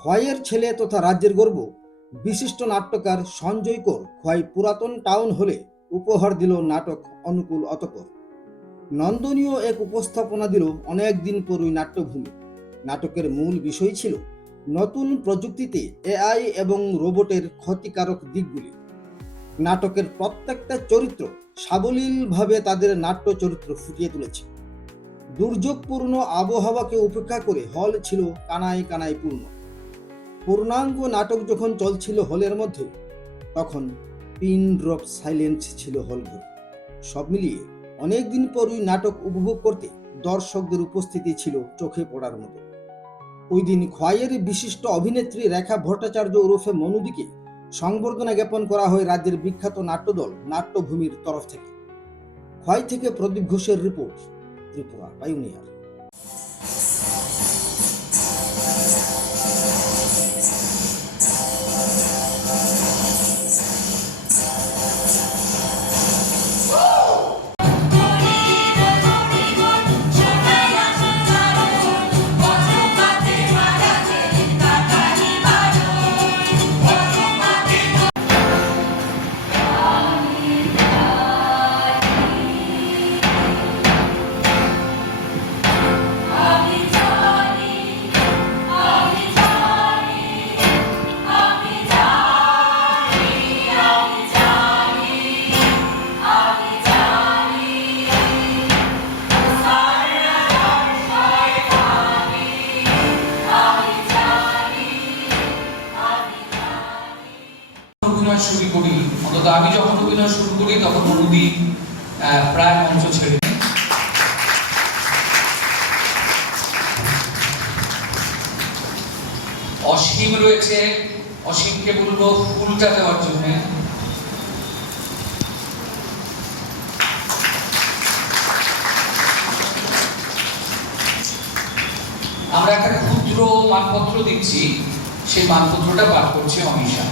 খোয়াইয়ের ছেলে তথা রাজ্যের গর্ব, বিশিষ্ট নাট্যকার সঞ্জয় কর খোয়াই পুরাতন টাউন হলে উপহার দিল নাটক অনুকূল অতপর। নন্দনীয় এক উপস্থাপনা দিল অনেক দিন পরই নাট্যভূমি। নাটকের মূল বিষয় ছিল নতুন প্রযুক্তিতে এআই এবং রোবটের ক্ষতিকারক দিকগুলি। নাটকের প্রত্যেকটা চরিত্র সাবলীলভাবে তাদের নাট্য চরিত্র ফুটিয়ে তুলেছে। দুর্যোগপূর্ণ আবহাওয়াকে উপেক্ষা করে হল ছিল কানায় কানায় পূর্ণ। পূর্ণাঙ্গ নাটক যখন চলছিল হলের মধ্যে, তখন পিন ড্রপ সাইলেন্স ছিল হল সব মিলিয়ে অনেক দিন পরই নাটক উপভোগ করতে দর্শকদের উপস্থিতি ছিল চোখে পড়ার মতো। ওই দিন খোয়াইয়ের বিশিষ্ট অভিনেত্রী রেখা ভট্টাচার্য ওরফে মনুদিকে সংবর্ধনা জ্ঞাপন করা হয় রাজ্যের বিখ্যাত নাট্যদল নাট্যভূমির তরফ থেকে। খোয়াই থেকে প্রদীপ ঘোষের রিপোর্ট, ত্রিপুরা পাইওনিয়ার অভিনয় শুরু করি। অন্তত আমি যখন অভিনয় শুরু করি, তখন অনুদি প্রায় মঞ্চ ছেড়ে অসীম রয়েছে, অসীমকে বলব ফুলটা দেওয়ার জন্য। আমরা একটা ক্ষুদ্র মানপত্র দিচ্ছি, সেই মানপত্রটা পাঠ করছে অমিশা।